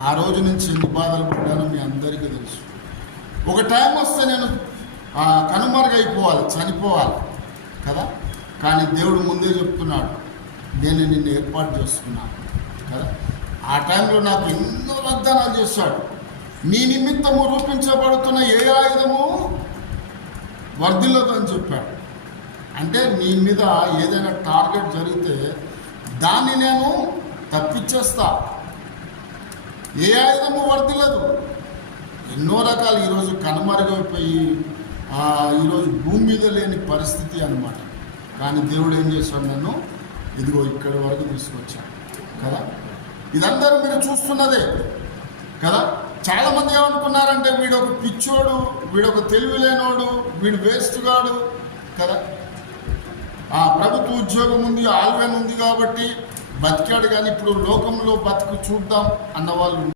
ఆ రోజు నుంచి ఎన్ని బాధలు పడ్డానో మీ అందరికీ తెలుసు. ఒక టైం వస్తే నేను కనుమరుగైపోవాలి, చనిపోవాలి కదా. కానీ దేవుడు ముందే చెప్తున్నాడు, నేను నిన్ను ఏర్పాటు చేసుకున్నాను కదా. ఆ టైంలో నాకు ఎన్నో వాగ్దానాలు చేశాడు. నీ నిమిత్తము రూపించబడుతున్న ఏ ఆయుధము వర్ధిల్లదని చెప్పాడు. అంటే నీ మీద ఏదైనా టార్గెట్ జరిగితే దాన్ని నేను తప్పించేస్తా. ఏ ఆయుధము వర్ధిల్లదు. ఎన్నో రకాలు ఈరోజు కనుమరుగైపోయి ఈరోజు భూమి మీద లేని పరిస్థితి అన్నమాట. కానీ దేవుడు ఏం చేశాడు, నన్ను ఇదిగో ఇక్కడి వరకు తీసుకొచ్చాడు కదా. ఇదందరూ మీరు చూస్తున్నదే కదా. చాలామంది ఏమనుకున్నారంటే వీడు ఒక పిచ్చోడు, వీడు ఒక తెలివి లేనోడు, వీడు వేస్ట్ గాడు కదా. ప్రభుత్వ ఉద్యోగం ఉంది, ఆల్వేన్ ఉంది కాబట్టి బతికాడు, కానీ ఇప్పుడు లోకంలో బతుకు చూద్దాం అన్నవాళ్ళు